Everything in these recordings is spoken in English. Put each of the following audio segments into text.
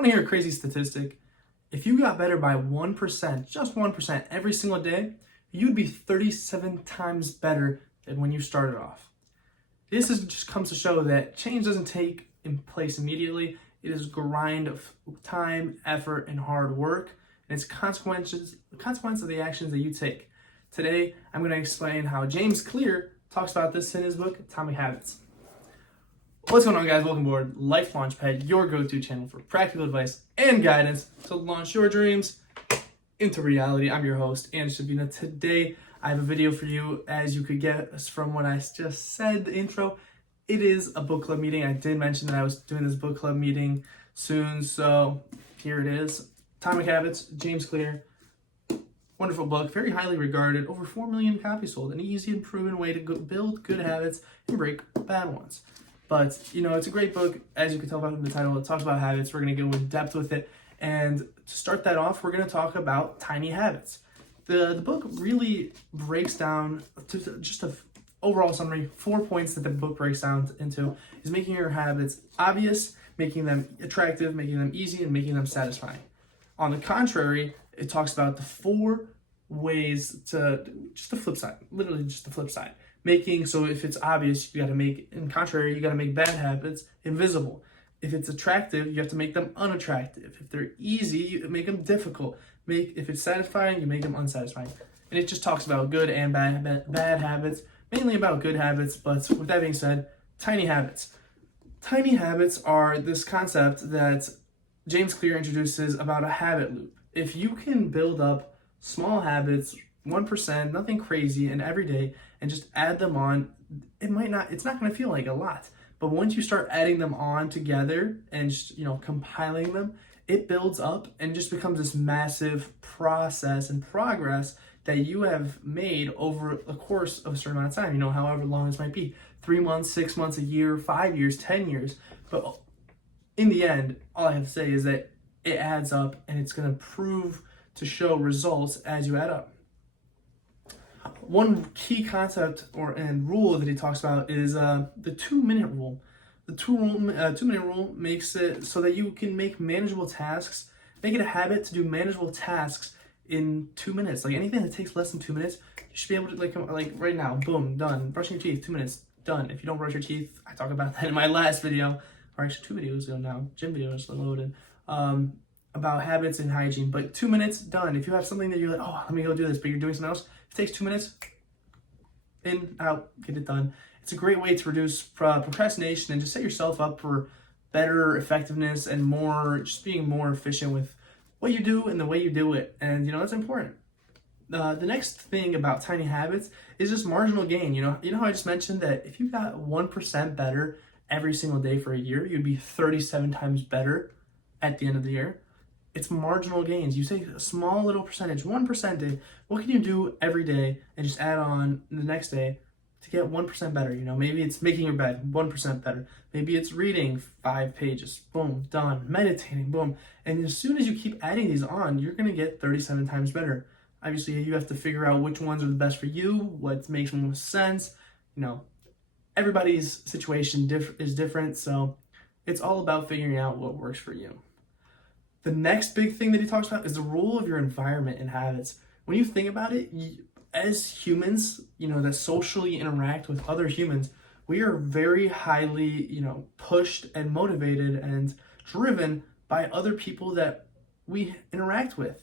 Want to hear a crazy statistic? If you got better by 1%, just 1% every single day, you'd be 37 times better than when you started off. Just comes to show that change doesn't take in place immediately. It is a grind of time, effort, and hard work, and it's the consequence of the actions that you take. Today, I'm going to explain how James Clear talks about this in his book, Atomic Habits. What's going on, guys? Welcome aboard Life Launchpad, your go-to channel for practical advice and guidance to launch your dreams into reality. I'm your host, Andy Sabina. Today, I have a video for you. As you could guess from what I just said, the intro, it is a book club meeting. I did mention that I was doing this book club meeting soon, so here it is. Atomic Habits, James Clear. Wonderful book, very highly regarded, over 4 million copies sold, an easy and proven way to build good habits and break bad ones. But, it's a great book. As you can tell from the title, it talks about habits. We're going to go in depth with it. And to start that off, we're going to talk about tiny habits. The book really breaks down to just an overall summary. 4 points that the book breaks down into is making your habits obvious, making them attractive, making them easy, and making them satisfying. On the contrary, it talks about the 4 ways to just the flip side, literally just the flip side. So if it's obvious, you got to make bad habits invisible. If it's attractive, you have to make them unattractive. If they're easy, you make them difficult. If it's satisfying, you make them unsatisfying. And it just talks about good and bad habits, mainly about good habits. But with that being said, tiny habits. Tiny habits are this concept that James Clear introduces about a habit loop. If you can build up small habits, 1%, nothing crazy, and every day, and just add them on, it's not going to feel like a lot. But once you start adding them on together and just, compiling them, it builds up and just becomes this massive process and progress that you have made over the course of a certain amount of time, however long this might be, 3 months, 6 months, a year, 5 years, 10 years. But in the end, all I have to say is that it adds up and it's going to show results as you add up. One key concept and rule that he talks about is the 2-minute rule. The 2-minute rule makes it so that you can make manageable tasks, make it a habit to do manageable tasks in 2 minutes. Like anything that takes less than 2 minutes, you should be able to like right now, boom, done. Brushing your teeth, 2 minutes, done. If you don't brush your teeth, I talk about that in my last video, or actually 2 videos ago now, gym videos loaded, about habits and hygiene. But 2 minutes, done. If you have something that you're like, oh, let me go do this, but you're doing something else, if it takes 2 minutes, in, out, get it done. It's a great way to reduce procrastination and just set yourself up for better effectiveness and just being more efficient with what you do and the way you do it. And, that's important. The next thing about tiny habits is just marginal gain. You know how I just mentioned that if you got 1% better every single day for a year, you'd be 37 times better at the end of the year. It's marginal gains. You say a small little percentage, 1% day. What can you do every day and just add on the next day to get 1% better? Maybe it's making your bed 1% better. Maybe it's reading 5 pages. Boom, done. Meditating, boom. And as soon as you keep adding these on, you're going to get 37 times better. Obviously, you have to figure out which ones are the best for you, what makes most sense. Everybody's situation is different, so it's all about figuring out what works for you. The next big thing that he talks about is the role of your environment and habits. When you think about it, as humans, that socially interact with other humans, we are very highly, pushed and motivated and driven by other people that we interact with.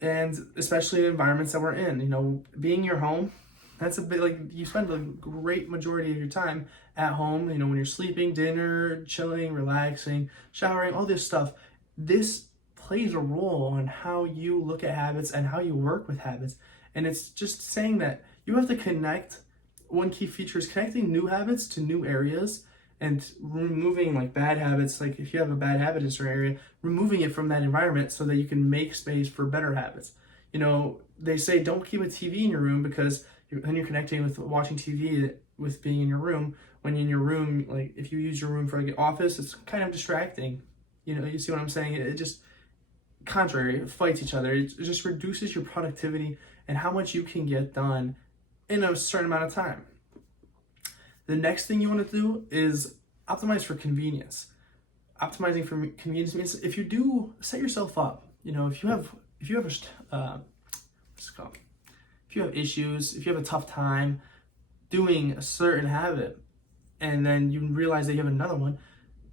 And especially the environments that we're in, being your home, that's a bit like you spend a great majority of your time at home, when you're sleeping, dinner, chilling, relaxing, showering, all this stuff. This plays a role on how you look at habits and how you work with habits. And it's just saying that you have to connect. One key feature is connecting new habits to new areas and removing bad habits. Like if you have a bad habit in a certain area, removing it from that environment so that you can make space for better habits. They say don't keep a TV in your room because then you're connecting with watching TV with being in your room. When in your room, if you use your room for an office, it's kind of distracting. You see what I'm saying? It just it fights each other. It just reduces your productivity and how much you can get done in a certain amount of time. The next thing you want to do is optimize for convenience. optimizing for convenience means if you do set yourself up, if you have what's it called? If you have issues, if you have a tough time doing a certain habit, and then you realize that you have another one,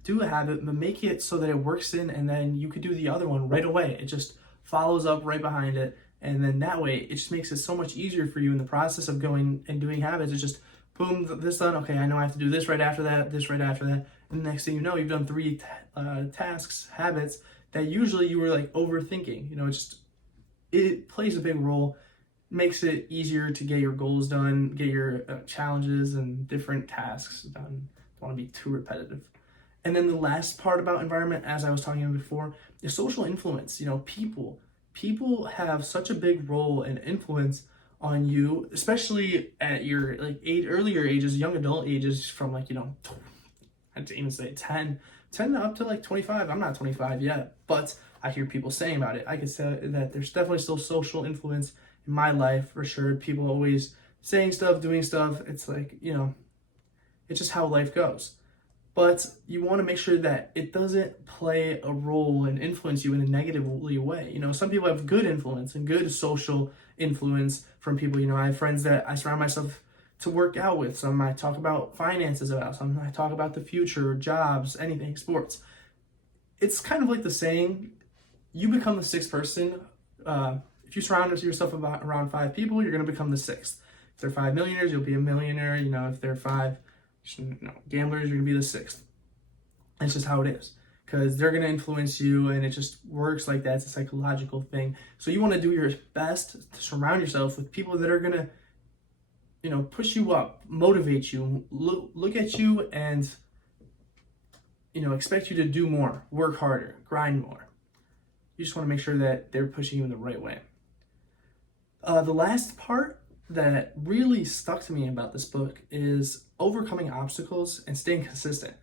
do a habit, but make it so that it works in, and then you could do the other one right away. It just follows up right behind it, and then that way it just makes it so much easier for you in the process of going and doing habits. It's just boom, this done. Okay, I know I have to do this right after that, this right after that, and the next thing you know, you've done 3 tasks, habits that usually you were like overthinking. It plays a big role, makes it easier to get your goals done, get your challenges and different tasks done. Don't want to be too repetitive. And then the last part about environment, as I was talking about before, is social influence. People have such a big role and influence on you, especially at your earlier ages, young adult ages, from I'd even say 10 up to 25. I'm not 25 yet, but I hear people saying about it. I could say that there's definitely still social influence in my life for sure. People always saying stuff, doing stuff. It's it's just how life goes. But you want to make sure that it doesn't play a role and influence you in a negatively way. Some people have good influence and good social influence from people. I have friends that I surround myself to work out with. Some I talk about finances about. Some I talk about the future, jobs, anything, sports. It's kind of like the saying, you become the 6th person. If you surround yourself around 5 people, you're going to become the 6th. If they're 5 millionaires, you'll be a millionaire. If they're 5 gamblers, you're going to be the 6th. That's just how it is, because they're going to influence you, and it just works like that. It's a psychological thing. So you want to do your best to surround yourself with people that are going to push you up, motivate you, look at you, and expect you to do more, work harder, grind more. You just want to make sure that they're pushing you in the right way. The last part that really stuck to me about this book is overcoming obstacles and staying consistent.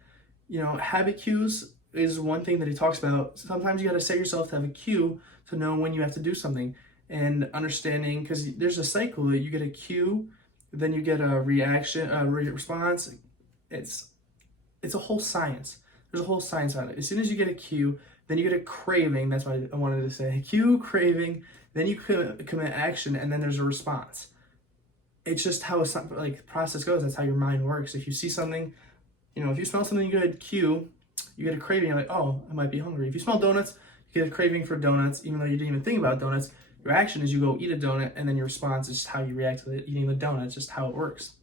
Habit cues is one thing that he talks about. Sometimes you got to set yourself to have a cue to know when you have to do something, and understanding, because there's a cycle that you get a cue, then you get a reaction, a response. It's a whole science. There's a whole science on it. As soon as you get a cue, then you get a craving. That's what I wanted to say. Cue, craving, then you commit action, and then there's a response. It's just how the process goes. That's how your mind works. If you see something, if you smell something good, cue, you get a craving. You're like, oh, I might be hungry. If you smell donuts, you get a craving for donuts, even though you didn't even think about donuts. Your action is you go eat a donut, and then your response is just how you react to eating the donut. It's just how it works.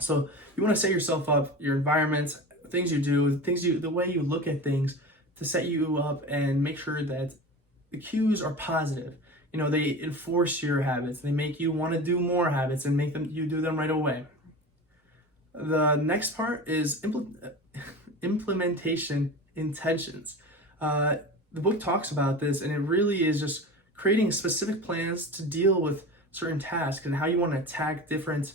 So you want to set yourself up, your environment, things you do, the way you look at things, to set you up and make sure that the cues are positive. They enforce your habits. They make you want to do more habits and make you do them right away. The next part is implementation intentions. The book talks about this, and it really is just creating specific plans to deal with certain tasks and how you want to attack different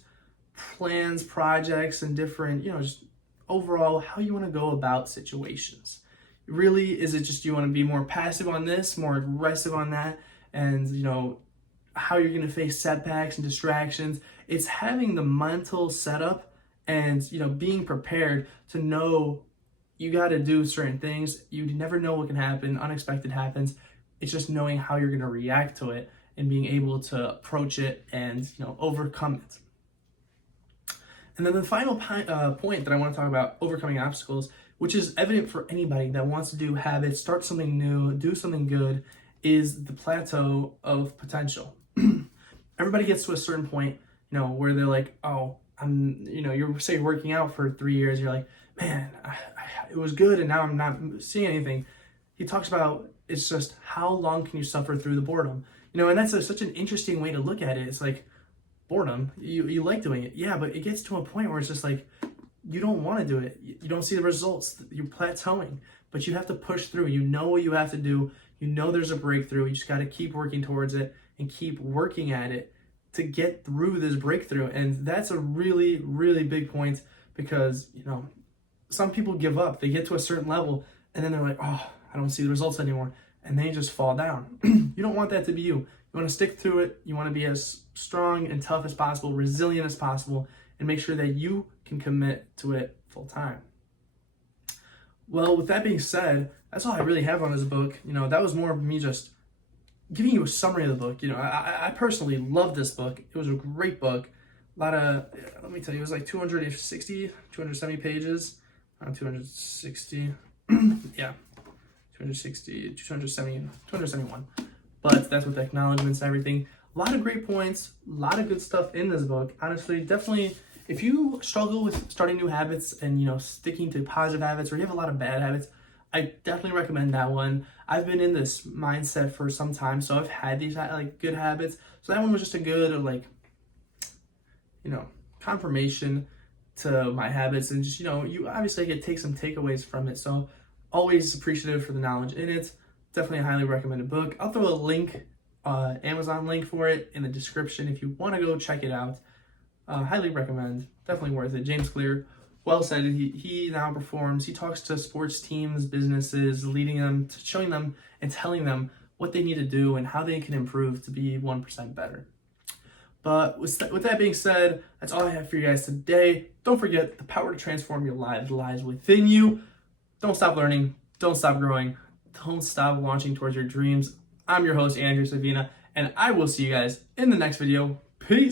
plans, projects, and different, just overall how you want to go about situations. Really, is it just you want to be more passive on this, more aggressive on that, and how you're going to face setbacks and distractions? It's having the mental setup and being prepared to know you got to do certain things. You never know what can happen. Unexpected happens. It's just knowing how you're going to react to it and being able to approach it and overcome it. And then the final point that I want to talk about, overcoming obstacles, which is evident for anybody that wants to do habits, start something new, do something good, is the plateau of potential. Everybody gets to a certain point, where they're like, oh, you're working out for 3 years, you're like, man, it was good, and now I'm not seeing anything. He talks about, it's just how long can you suffer through the boredom? And that's such an interesting way to look at it. It's like, boredom, you like doing it, yeah, but it gets to a point where it's just like, you don't want to do it. You don't see the results. You're plateauing, but you have to push through. You know what you have to do. There's a breakthrough. You just got to keep working towards it and keep working at it to get through this breakthrough. And that's a really, really big point, because, some people give up. They get to a certain level, and then they're like, oh, I don't see the results anymore. And they just fall down. You don't want that to be you. You want to stick through it. You want to be as strong and tough as possible, resilient as possible, and make sure that you can commit to it full time. Well, with that being said, that's all I really have on this book. You know, that was more of me just giving you a summary of the book. You know, I personally love this book. It was a great book. A lot of, let me tell you, it was like 270 pages. 260, yeah, 260, 271. But that's with acknowledgments and everything. A lot of great points, a lot of good stuff in this book. Honestly, definitely, if you struggle with starting new habits and, you know, sticking to positive habits, or you have a lot of bad habits, I definitely recommend that one. I've been in this mindset for some time, so I've had these like good habits. So that one was just a good, like, you know, confirmation to my habits, and just, you know, you obviously get take some takeaways from it. So always appreciative for the knowledge in it. Definitely a highly recommended book. I'll throw a link, Amazon link for it in the description if you want to go check it out. Highly recommend. Definitely worth it. James Clear, well said. He now performs. He talks to sports teams, businesses, leading them, showing them, and telling them what they need to do and how they can improve to be 1% better. But with that being said, that's all I have for you guys today. Don't forget, the power to transform your lives lies within you. Don't stop learning. Don't stop growing. Don't stop launching towards your dreams. I'm your host, Andrew Savina, and I will see you guys in the next video. Peace.